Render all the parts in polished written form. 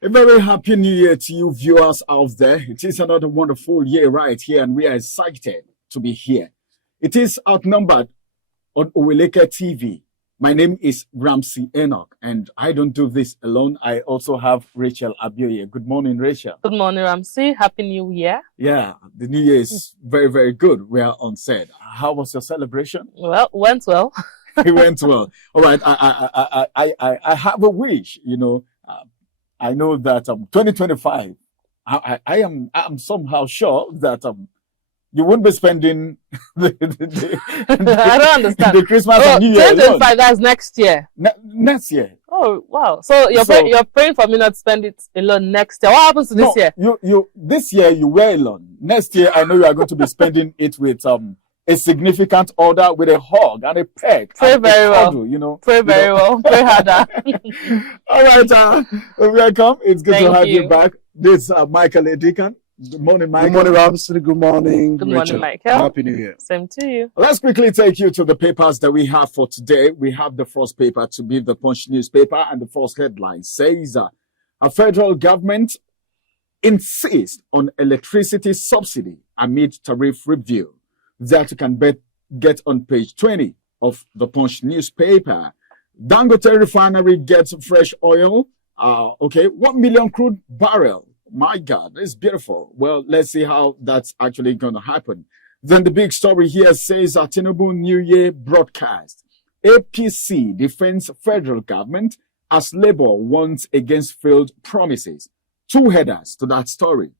A very happy new year to you viewers out there. It is another wonderful year right here, and we are excited to be here. It is outnumbered on Oweleketv. My name is Ramsey Enoch, and I don't do this alone. I also have Rachel Abioye. Good morning, Rachel. Good morning, Ramsey. Happy New Year. Yeah, the new year is very, very good. We are on set. How was your celebration? Well, went well. It went well. All right, I have a wish, you know. I know that 2025, I am somehow sure that you won't be spending I don't understand. the Christmas and New Year 2025, that's next year. Next year. Oh, wow. So you're praying for me not to spend it alone next year. What happens to this year? This year you were alone. Next year, I know you are going to be spending it with a significant order, with a hug and a peck. Pray very well. Cuddle, you know. Pray very well. Pray harder. All right, welcome. It's good to have you back. This is Michael Edikan. Good morning, Michael. Good morning, Ramsey. Good morning, Good Rachel. morning, Michael. Happy New Year. Same to you. Let's quickly take you to the papers that we have for today. We have the first paper to be the Punch newspaper, and the first headline says a federal government insists on electricity subsidy amid tariff review. That you can get on page 20 of the Punch newspaper. Dangote refinery gets fresh oil. 1 million crude barrel. My God, it's beautiful. Well, let's see how that's actually going to happen. Then the big story here says TINUBU New Year broadcast. APC defends federal government as Labour warns against failed promises. Two headers to that story.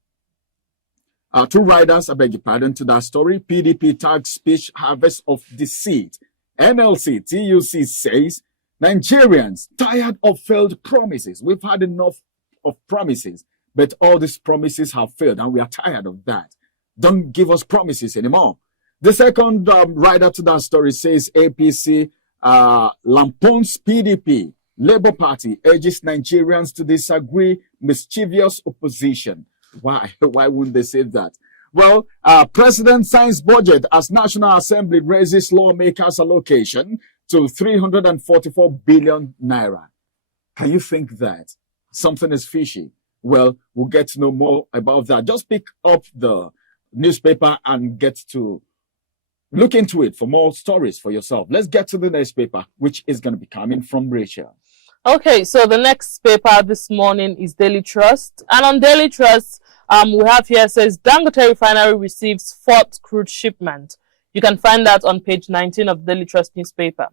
Two riders, I beg your pardon, to that story. PDP tags speech harvest of DECEIT. NLC TUC says Nigerians tired of failed promises. We've had enough of promises, but all these promises have failed, and we are tired of that. Don't give us promises anymore. The second rider to that story says APC lampoons PDP. Labour Party urges Nigerians to disagree. Mischievous opposition. Why? Why wouldn't they say that? Well, President signs budget as National Assembly raises lawmakers' allocation to 344 billion naira. Can you think that? Something is fishy. Well, we'll get to know more about that. Just pick up the newspaper and get to look into it for more stories for yourself. Let's get to the next paper, which is going to be coming from Rachel. Okay, so the next paper this morning is Daily Trust. And on Daily Trust, we have here says Dangote refinery receives fourth crude shipment. You can find that on page 19 of the Daily Trust newspaper.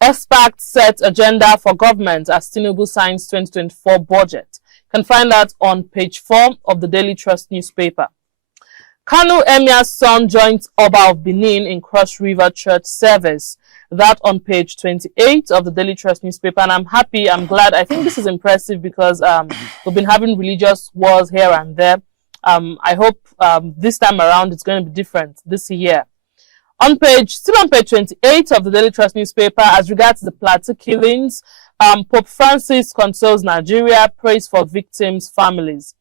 Experts set agenda for government as TINUBU signs 2024 budget. You can find that on page 4 of the Daily Trust newspaper. Kanu Emir's son joins Oba of Benin in Cross River Church service. That on page 28 of the Daily Trust newspaper. And I'm happy, I'm glad. I think this is impressive because we've been having religious wars here and there. I hope this time around it's going to be different this year. Still on page 28 of the Daily Trust newspaper, as regards the Plateau killings, Pope Francis consoles Nigeria, prays for victims' families.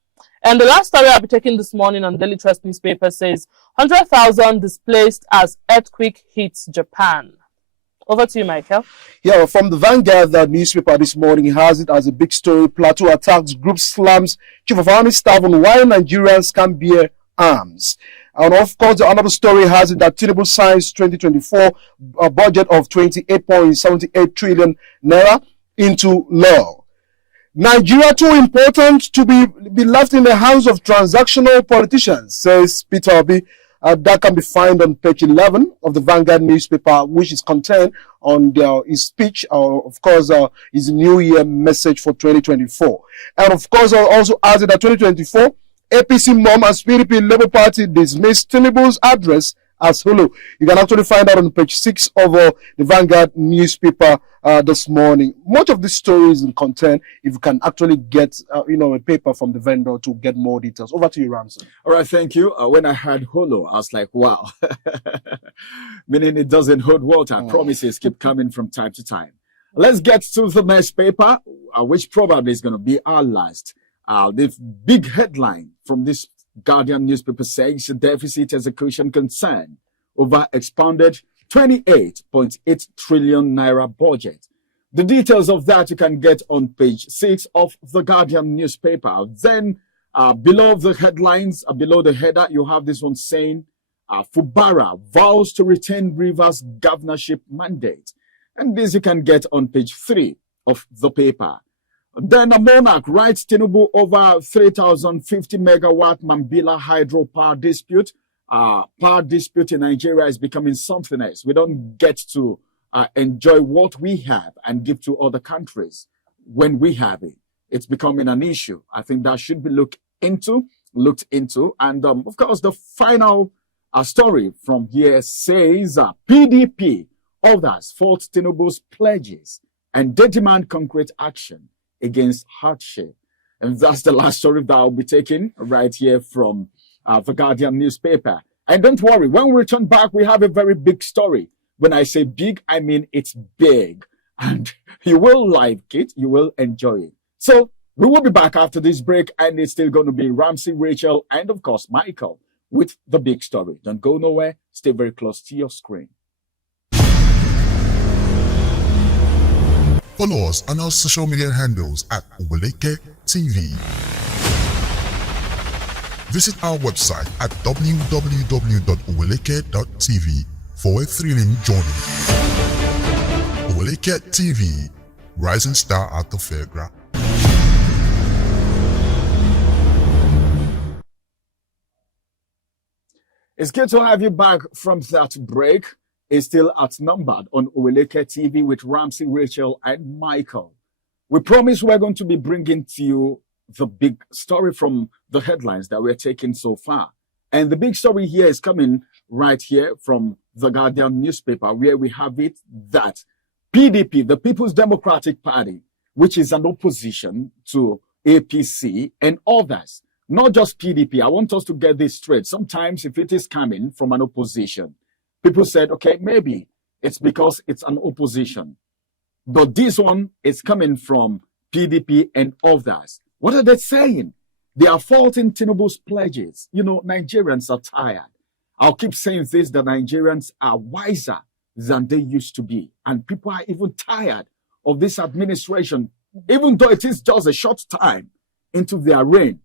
And the last story I'll be taking this morning on Daily Trust newspaper says 100,000 displaced as earthquake hits Japan. Over to you, Michael. Yeah, from the Vanguard, the newspaper this morning has it as a big story. Plateau attacks, group slams Chief of Army staff on why Nigerians can bear arms. And of course, another story has it that TINUBU signs 2024 budget of 28.78 trillion naira into law. Nigeria too important to be left in the hands of transactional politicians, says Peter Obi. That can be found on page 11 of the Vanguard newspaper, which is contained on his speech, of course, his New Year message for 2024. And of course, also added that 2024, APC mom and PDP Labour Party dismissed TINUBU'S address as Hulu. You can actually find out on page 6 of the Vanguard newspaper this morning. Much of this story is in content if you can actually get a paper from the vendor to get more details. Over to you, Ramsey. All right, thank you. When I heard Holo, I was like, wow. Meaning it doesn't hold water. Promises keep coming from time to time. Let's get to the next paper, which probably is going to be our last. The big headline from this Guardian newspaper says deficit execution concern over expanded 28.8 trillion naira budget. The details of that you can get on page 6 of the Guardian newspaper. Then below the headlines, below the header, you have this one saying, Fubara vows to retain Rivers governorship mandate. And this you can get on page 3 of the paper. Then a monarch writes Tinubu over 3,050 megawatt Mambila hydro power dispute. Power dispute in Nigeria is becoming something else. We don't get to enjoy what we have and give to other countries when we have it. It's becoming an issue. I think that should be looked into. And of course, the final story from here says PDP others fault Tinubu's pledges and they demand concrete action against hardship. And that's the last story that I'll be taking right here from the Guardian newspaper. And don't worry, when we return back, we have a very big story. When I say big, I mean it's big. And you will like it, you will enjoy it. So we will be back after this break, and it's still going to be Ramsey, Rachel, and of course, Michael with the big story. Don't go nowhere. Stay very close to your screen. Follow us on our social media handles at Oweleketv. Visit our website at www.oweleketv for a thrilling journey. Oweleketv, rising star at the fairground. It's good to have you back from that break. Is still outnumbered on Oweleketv with Ramsey, Rachel, and Michael. We promise we're going to be bringing to you the big story from the headlines that we're taking so far. And the big story here is coming right here from the Guardian newspaper, where we have it that PDP, the People's Democratic Party, which is an opposition to APC and others, not just PDP. I want us to get this straight. Sometimes if it is coming from an opposition, people said, okay, maybe it's because it's an opposition. But this one is coming from PDP and others. What are they saying? They are faulting Tinubu's pledges. You know, Nigerians are tired. I'll keep saying this, that Nigerians are wiser than they used to be. And people are even tired of this administration, even though it is just a short time into their reign.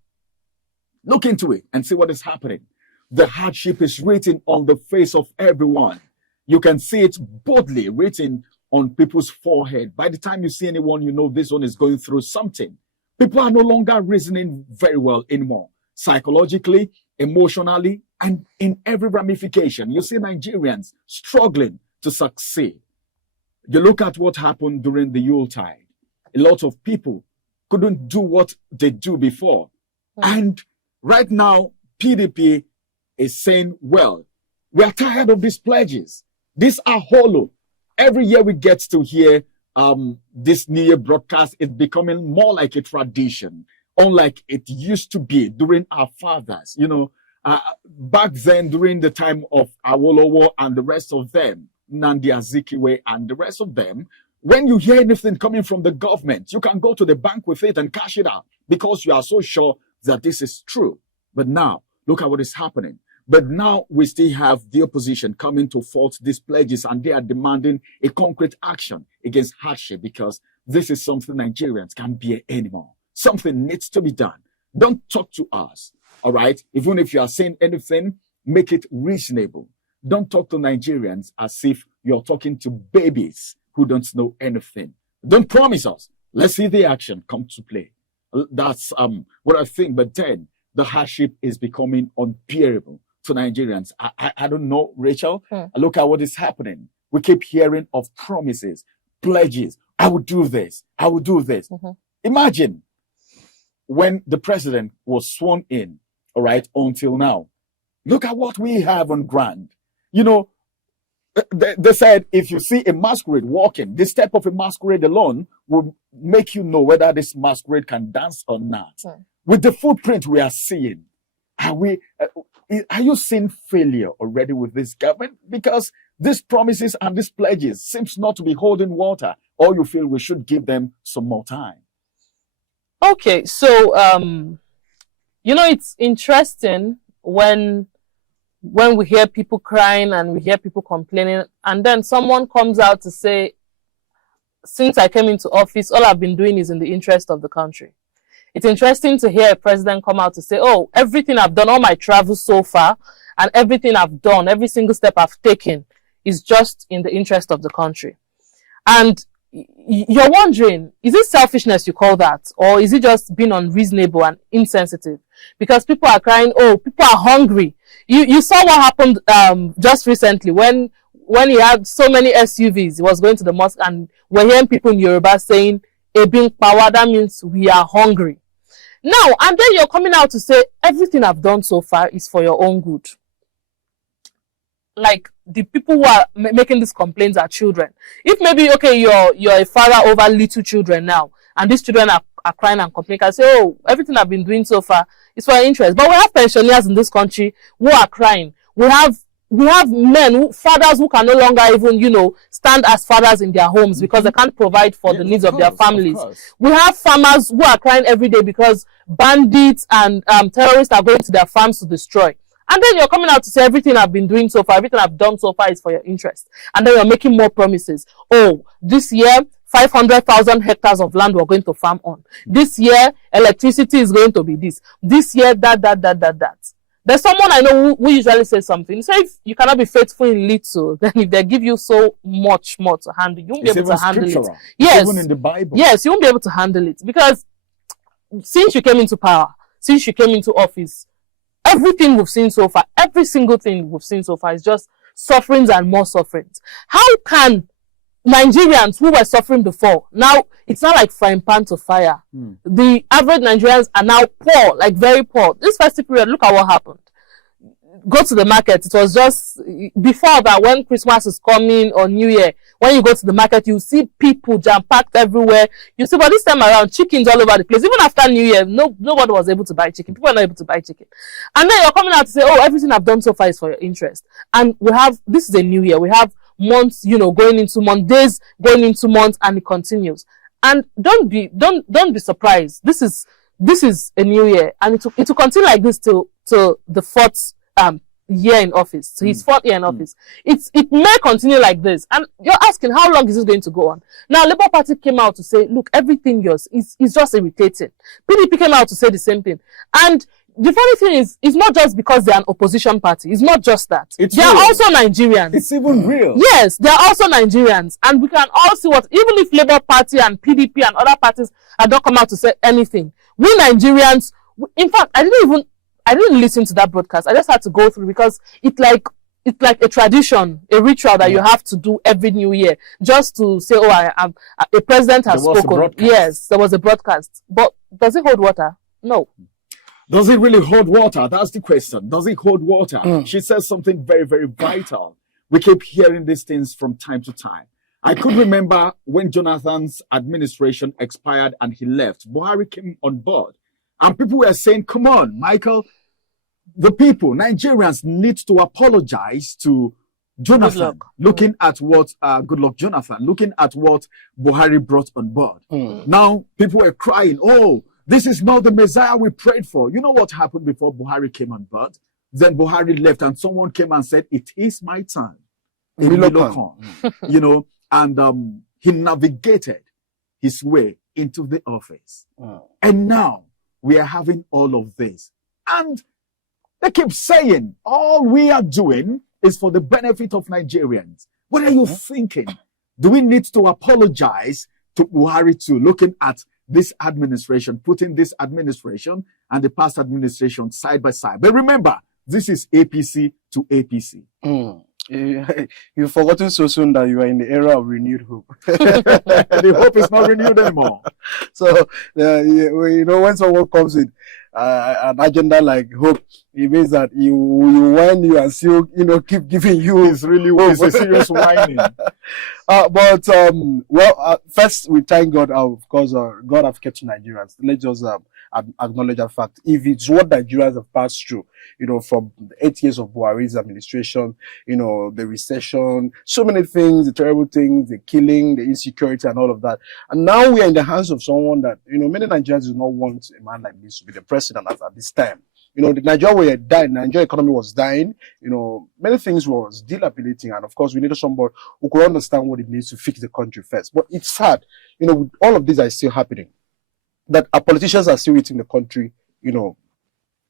Look into it and see what is happening. The hardship is written on the face of everyone. You can see it boldly written on people's forehead. By the time you see anyone, you know this one is going through something. People are no longer reasoning very well anymore. Psychologically, emotionally, and in every ramification. You see Nigerians struggling to succeed. You look at what happened during the Yuletide. A lot of people couldn't do what they do before. And right now, PDP is saying, well, we are tired of these pledges. These are hollow. Every year we get to hear this New Year broadcast. It's becoming more like a tradition, unlike it used to be during our fathers. You know, back then, during the time of Awolowo and the rest of them, Nnamdi Azikiwe and the rest of them, when you hear anything coming from the government, you can go to the bank with it and cash it out because you are so sure that this is true. But now, look at what is happening. But now we still have the opposition coming to fault these pledges, and they are demanding a concrete action against hardship because this is something Nigerians can't bear anymore. Something needs to be done. Don't talk to us, all right? Even if you are saying anything, make it reasonable. Don't talk to Nigerians as if you're talking to babies who don't know anything. Don't promise us. Let's see the action come to play. That's what I think. But then the hardship is becoming unbearable to Nigerians. I don't know, Rachel. Look at what is happening. We keep hearing of promises, pledges. I will do this. I will do this. Imagine when the president was sworn in, all right, until now. Look at what we have on ground. You know, they said if you see a masquerade walking, this type of a masquerade alone will make you know whether this masquerade can dance or not. With the footprint we are seeing, are you seeing failure already with this government? Because these promises and these pledges seems not to be holding water, or you feel we should give them some more time? Okay, so you know, it's interesting when we hear people crying and we hear people complaining, and then someone comes out to say since I came into office, all I've been doing is in the interest of the country. It's interesting to hear a president come out to say, oh, everything I've done, all my travels so far, and everything I've done, every single step I've taken is just in the interest of the country. And you're wondering, is it selfishness you call that? Or is it just being unreasonable and insensitive? Because people are crying, oh, people are hungry. You saw what happened just recently when he had so many SUVs. He was going to the mosque and we're hearing people in Yoruba saying, Ebing power, that means we are hungry. Now, and then you're coming out to say, everything I've done so far is for your own good. Like, the people who are making these complaints are children. If maybe, okay, you're a father over little children now, and these children are crying and complaining, I say, oh, everything I've been doing so far is for your interest. But we have pensioners in this country who are crying. We have men, fathers who can no longer even, stand as fathers in their homes because they can't provide for the needs of their families. We have farmers who are crying every day because bandits and terrorists are going to their farms to destroy. And then you're coming out to say everything I've been doing so far, everything I've done so far is for your interest. And then you're making more promises. Oh, this year, 500,000 hectares of land we're going to farm on. This year, electricity is going to be this. This year, that. There's someone I know who usually says something. So if you cannot be faithful in little, then if they give you so much more to handle, you won't be able to handle it. Yes. Even in the Bible. Yes, you won't be able to handle it. Because since you came into power, since you came into office, everything we've seen so far, every single thing we've seen so far is just sufferings and more sufferings. How can Nigerians who were suffering before, now it's not like frying pan to fire. The average Nigerians are now poor, like very poor. This festive period, look at what happened. Go to the market. It was just before that, when Christmas is coming or New Year, when you go to the market, you see people jam-packed everywhere. You see, but this time around, chickens all over the place. Even after New Year, nobody was able to buy chicken. People are not able to buy chicken. And then you're coming out to say, oh, everything I've done so far is for your interest. And this is a new year. We have months, going into months, days going into months, and it continues. And don't be surprised. This is a new year, and it will continue like this till the fourth year in office. So his fourth year in office. It may continue like this. And you're asking, how long is this going to go on? Now, Labour Party came out to say, look, everything yours is just irritating. PDP came out to say the same thing. And the funny thing is, it's not just because they're an opposition party. It's not just that. They are also Nigerians. It's even real. Yes, they are also Nigerians. And we can all see even if Labour Party and PDP and other parties had not come out to say anything, we Nigerians, in fact, I didn't listen to that broadcast. I just had to go through because it's like a tradition, a ritual that you have to do every new year just to say, oh, a president has spoken. Yes, there was a broadcast. But does it hold water? No. Does it really hold water? That's the question. Does it hold water? She says something very, very vital. We keep hearing these things from time to time. I could remember when Jonathan's administration expired and he left, Buhari came on board. And people were saying, come on, Michael, the people, Nigerians, need to apologize to Jonathan, looking at what, good luck, Jonathan, looking at what Buhari brought on board. Now, people were crying, oh, this is not the Messiah we prayed for. You know what happened before Buhari came on board? Then Buhari left and someone came and said, it is my time. And he navigated his way into the office. And now we are having all of this. And they keep saying, all we are doing is for the benefit of Nigerians. What are you thinking? Do we need to apologize to Buhari too, looking at this administration, putting this administration and the past administration side by side? But remember, this is APC to APC. You've forgotten so soon that you are in the era of renewed hope. The hope is not renewed anymore. So, when someone comes with an agenda like hope, it means that you whine you and still, keep giving you. It's really it's a serious whining. First we thank God. Of course, God have kept Nigerians. Let's just acknowledge that fact. If it's what Nigerians have passed through, from the 8 years of Buhari's administration, the recession, so many things, the terrible things, the killing, the insecurity, and all of that. And now we are in the hands of someone that, many Nigerians do not want a man like this to be the president at this time. You know, the Nigeria were dying, the Nigerian economy was dying, you know, many things was dilapidating, and of course we needed somebody who could understand what it means to fix the country first. But it's sad, you know, with all of these are still happening, that our politicians are still eating the country, you know,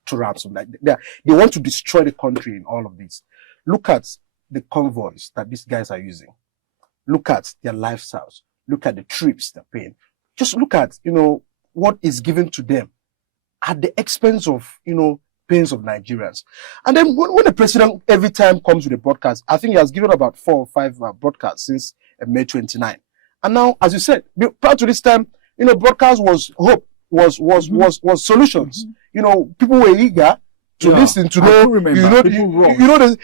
to ransom. Like they want to destroy the country in all of this. Look at the convoys that these guys are using. Look at their lifestyles. Look at the trips they're paying. Just look at, you know, what is given to them at the expense of, you know, pains of Nigerians. And then when the president every time comes with a broadcast, I think he has given about 4 or 5 broadcasts since May 29. And now, as you said, prior to this time, you know, broadcast was hope, was solutions. You know, people were eager to listen, to know,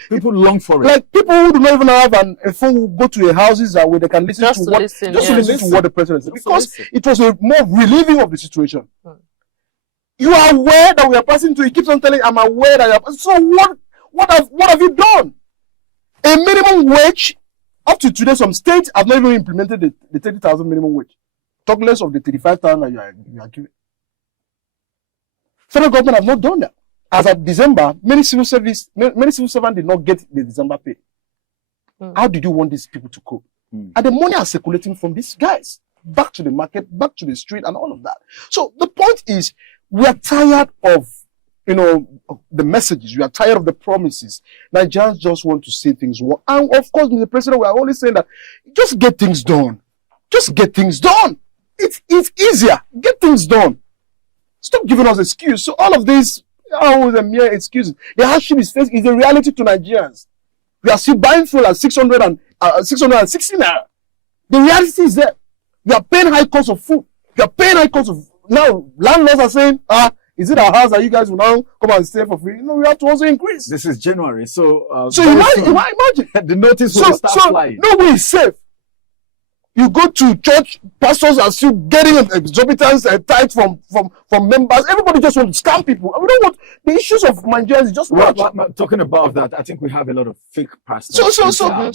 people long for it. Like people who do not even have a phone will go to their houses where they can listen to what the president said, because it was a more relieving of the situation. You are aware that we are passing through. He keeps on telling, I'm aware that you are passing. So what have you done? A minimum wage, up to today, some states have not even implemented the 30,000 minimum wage. Talk less of the 35,000 that you are giving. Federal government have not done that. As of December, many civil servants did not get the December pay. How did you want these people to cope? And the money are circulating from these guys back to the market, back to the street, and all of that. So the point is, we are tired of, you know, the messages. We are tired of the promises. Nigerians just want to see things work. And of course, Mr. President, we are always saying that just get things done. Just get things done. It's easier. Get things done. Stop giving us excuses. So all of this, the mere excuses. The hardship is a reality to Nigerians. We are still buying fuel at 660 naira. The reality is that we are paying high cost of food. We are paying high cost of. Now, landlords are saying, is it our house that you guys will now come and stay for free? No, we have to also increase. This is January, so imagine the notice will start flying. No way is safe. You go to church, pastors are still getting exorbitant tithe from members. Everybody just wants to scam people. And we don't want the issues of Nigerians is just talking about that. I think we have a lot of fake pastors. So Nigeria, some are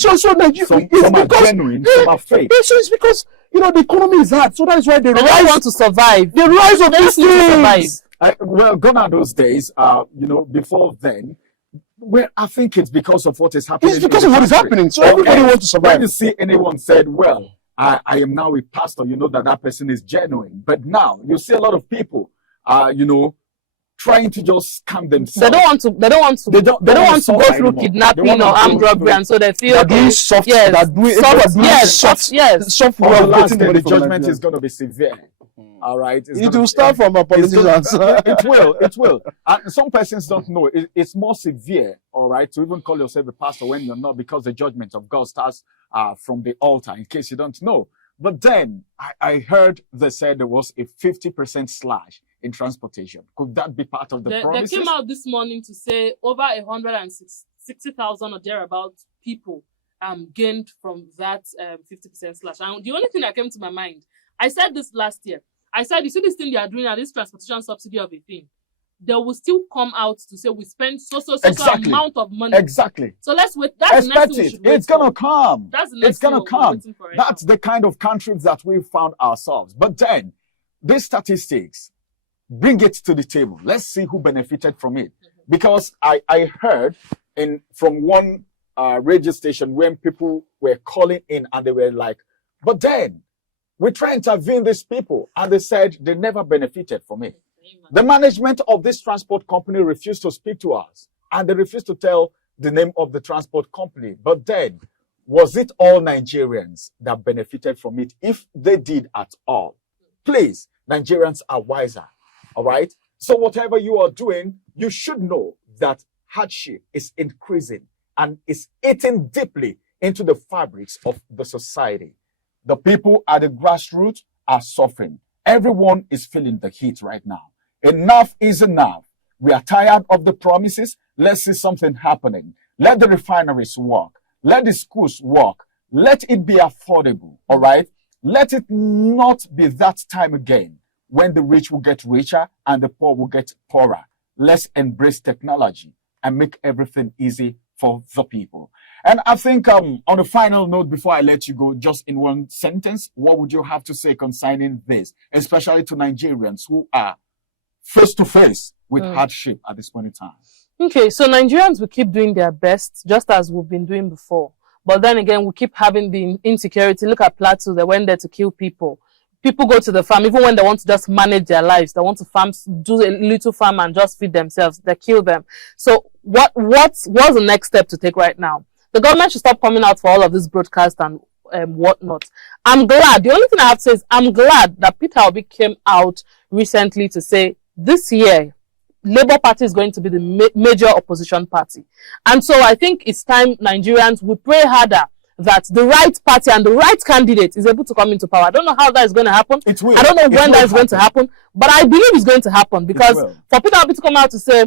genuine, some are fake. So it's because, you know, the economy is hard. So that's why they want to survive. The rise of these things. Well, gone are those days. You know, before then. Well, I think it's because of what is happening. It's because of what is happening. So everybody wants to survive. When you see anyone said, well, I am now a pastor, you know that person is genuine. But now you see a lot of people, you know, trying to just scam themselves. They don't want to go through kidnapping or armed robbery, and so they feel they're doing soft. Yes, Well, the judgment is going to be severe. All right, it will start from a politicians. It will. And some persons don't know. It's more severe, all right, to even call yourself a pastor when you're not, because the judgment of God starts from the altar, in case you don't know. But then I heard they said there was a 50% slash in transportation. Could that be part of the promises? They came out this morning to say over 160,000 or thereabouts people gained from that 50% slash. And the only thing that came to my mind, I said this last year. I said, you see this thing they are doing now, this transportation subsidy of a thing, they will still come out to say we spend so amount of money. Exactly. So let's wait. That's the next thing we should wait It's gonna come. That's the next thing we're waiting for right That's now. the kind of country that we found ourselves. But then, these statistics, bring it to the table. Let's see who benefited from it. Because I heard from one radio station when people were calling in and they were like, but then, we try to intervene these people, and they said they never benefited from it. The management of this transport company refused to speak to us, and they refused to tell the name of the transport company. But then, was it all Nigerians that benefited from it? If they did at all, please, Nigerians are wiser, all right? So whatever you are doing, you should know that hardship is increasing and is eating deeply into the fabrics of the society. The people at the grassroots are suffering. Everyone is feeling the heat right now. Enough is enough. We are tired of the promises. Let's see something happening. Let the refineries work. Let the schools work. Let it be affordable, all right? Let it not be that time again when the rich will get richer and the poor will get poorer. Let's embrace technology and make everything easy for the people. And I think on a final note, before I let you go, just in one sentence, what would you have to say concerning this, especially to Nigerians who are face to face with hardship at this point in time. Okay, so Nigerians will keep doing their best, just as we've been doing before. But then again, we keep having the insecurity. Look at Plateau, they went there to kill people. People go to the farm, even when they want to just manage their lives. They want to farm, do a little farm and just feed themselves. They kill them. So what's the next step to take right now? The government should stop coming out for all of this broadcast and whatnot. I'm glad. The only thing I have to say is I'm glad that Peter Obi came out recently to say this year, Labour Party is going to be the major opposition party. And so I think it's time Nigerians will pray harder that the right party and the right candidate is able to come into power. I don't know how that is going to happen. It will. I don't know when that is going to happen. But I believe it's going to happen because for Peter Obi to come out to say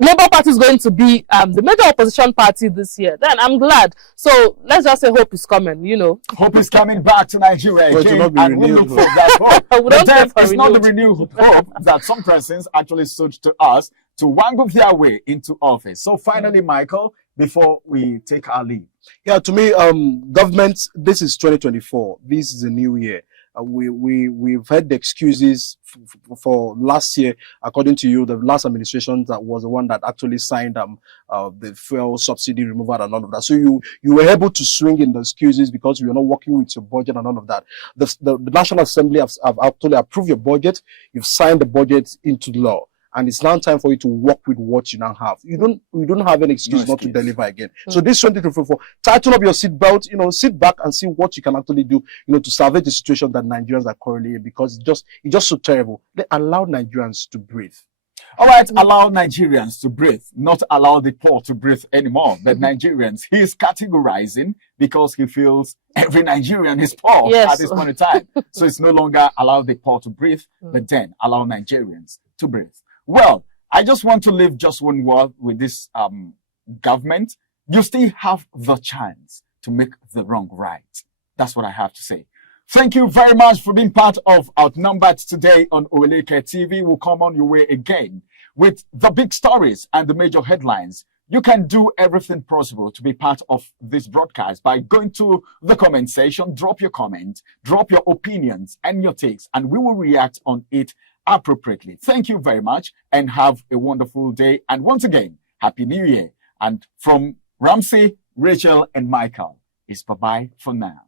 Labour Party is going to be the major opposition party this year, then I'm glad. So let's just say hope is coming, you know. Hope is coming back to Nigeria again, and we look for that hope. But then it's not the renewed hope that some persons actually stood to us to wangle their way into office. So finally, Michael, before we take our leave. Yeah, to me, government, this is 2024. This is a new year. We've heard the excuses for last year. According to you, the last administration that was the one that actually signed the fuel subsidy removal and all of that. So you were able to swing in the excuses because you are not working with your budget and all of that. The National Assembly have actually approved your budget. You've signed the budget into law. And it's now time for you to work with what you now have. You don't have an excuse not to deliver again. So this 2024, tighten up your seatbelt, sit back and see what you can actually do, to salvage the situation that Nigerians are currently in, because it's just so terrible. They allow Nigerians to breathe. All right, allow Nigerians to breathe, not allow the poor to breathe anymore. But Nigerians, he is categorizing because he feels every Nigerian is poor at this point in time. So it's no longer allow the poor to breathe, but then allow Nigerians to breathe. Well, I just want to leave just one word with this government. You still have the chance to make the wrong right. That's what I have to say. Thank you very much for being part of Outnumbered today on Oweleketv. We'll come on your way again with the big stories and the major headlines. You can do everything possible to be part of this broadcast by going to the comment section, drop your comment, drop your opinions and your takes, and we will react on it appropriately. Thank you very much and have a wonderful day. And once again, Happy New Year. And from Ramsey, Rachel, and Michael, it's bye-bye for now.